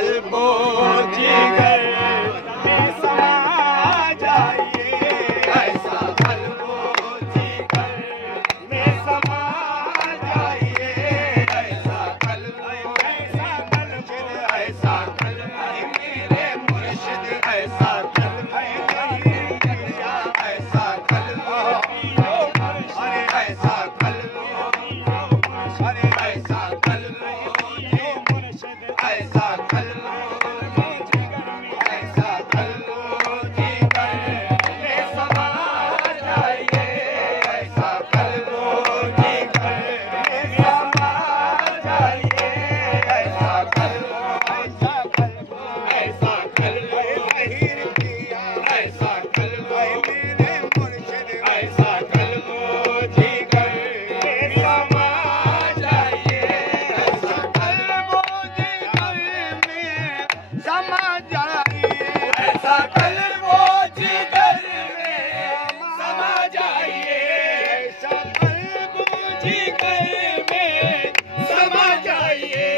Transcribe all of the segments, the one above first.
कल्बो जिगर में समा जाइए, ऐसा कल्बो जिगर में समा जाइए, ऐसा कल्बो ऐसा कल्ब मेरे मुर्शिद, ऐसा कल्ब ऐसा कल्ब अरे ऐसा कल्ब अरे ऐसा कल्ब ऐसा कल्ब ऐसा कल्ब जिगर में समा जाइए, ऐसा कल्ब जिगर में समा जाइए, ऐसा कल्ब ऐसा कल्ब ऐसा कल्ब ऐसा कल्ब मेरे मुर्शिद, ऐसा कल्ब जिगर में समा जाइए, ऐसा कल्ब जिगर में समा जाइए, ऐसा कल्ब जिगर में समा जाइए, ऐसा कल्ब जिगर में समा जाइए,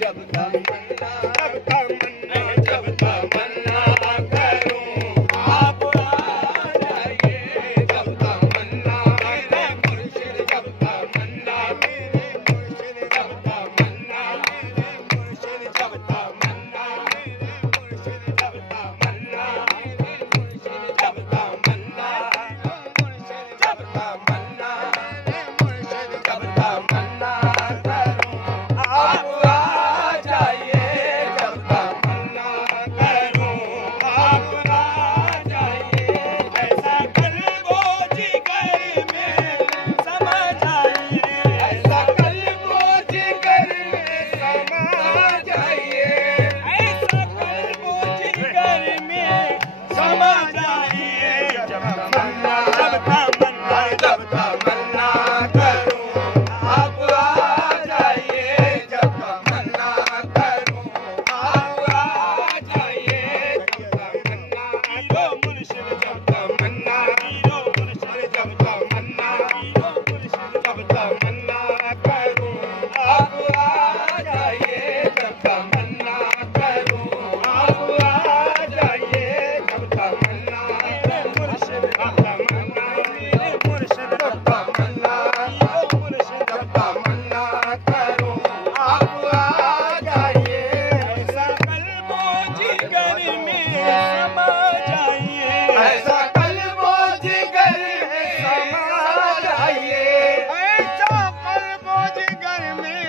जब तमन्ना करूं आप आ जाइए, जब तमन्ना मेरे मुर्शिद, जब तमन्ना मेरे मुर्शिद, जब तमन्ना मेरे मुर्शिद, जब तमन्ना मेरे मुर्शिद, जब तमन्ना मेरे मुर्शिद, जब तमन्ना मुर्शिद, जब तमन्ना मेरे मुर्शिद, जब तमन्ना करूं आप आ जाइए, जब तमन्ना करूं आप आ जाइए, ऐसा कल्बो जिगर में समा जाइए, ऐसा कल्बो जिगर में समा जाइए, ऐसा कल्बो जिगर में समा जाइए, जब तमन्ना करूं आप आ जाइए, जब तमन्ना करूं आप आ जाइए, जब तमन्ना लो मुर्शिद, जब तमन्ना लो मुर्शिद, जब तमन्ना लो मुर्शिद, जब तमन्ना करूं आप आ जाइए, जब तमन्ना करूं आप आ जाइए, जब तमन्ना मुर्शिद, जब तमन्ना मुर्शिद, जब तमन्ना मुर्शिद, जब तमन्ना करूं आप आ जाइए, ऐसा कल्बो जिगर में समा जाइए, ऐसा कल्बो जिगर में समा जाइए, ऐसा कल्बो जिगर में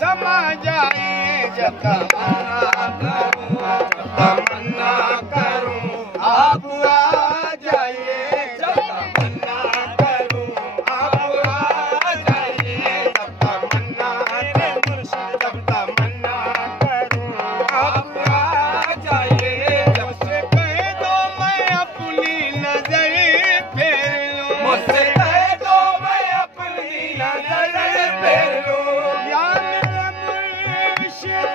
समा जाइए, जब तमन्ना करूं आप आ जाइए, जब तमन्ना करूं आप आ जाइए, जब तमन्ना मेरे मुर्शिद, जब तमन्ना करूं आप आ जाइए, जब से कह दो मैं अपनी नजर फेर लूं, मुझसे कह दो मैं अपनी नजर फेर लूं, या मेरा मुर्शिद,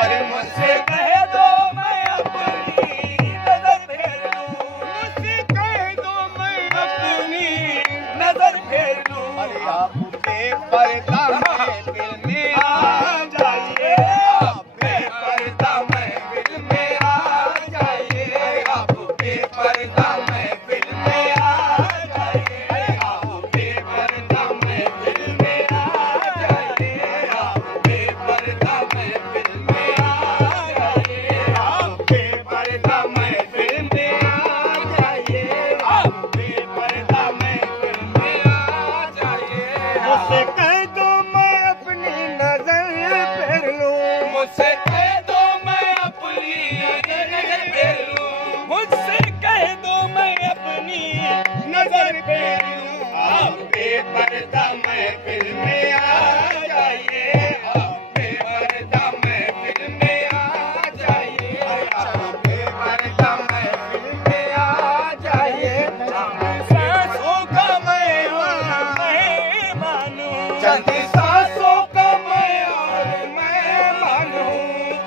अरे मुझसे कह दो मैं अपनी नजर फेर लूं, मुझसे कह दो मैं अपनी नजर फेर लूं, अरे आप बेपर्दा महफिल में आ जाइए, आप बेपर्दा महफिल में आ जाइए, आप बेपर्दा महफिल में आ जाइए, आप बेपर्दा महफिल में आ जाइए, आप बेपर्दा महफिल में आ जाइए, आप बेपर्दा महफिल में आ जाइए, आप बेपर्दा महफिल में आ जाइए, मुझसे कह दो मैं अपनी नजर फेर लूं, मुझसे कह दो मैं अपनी नजर फेर लूं, मुझसे कह दो मैं अपनी नजर फेर लूं, आप बेपर्दा महफिल में आ जाइए, आप बेपर्दा महफिल में आ जाइए, आप बेपर्दा महफिल में आ जाइए, सांसों का मैं मानूं, चंद सांसों का मैं और मैं मानूं,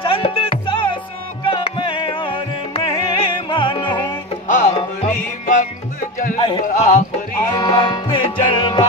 चंद सांसों का मैं और मैं मानूं, आखिरी वक्त जलवा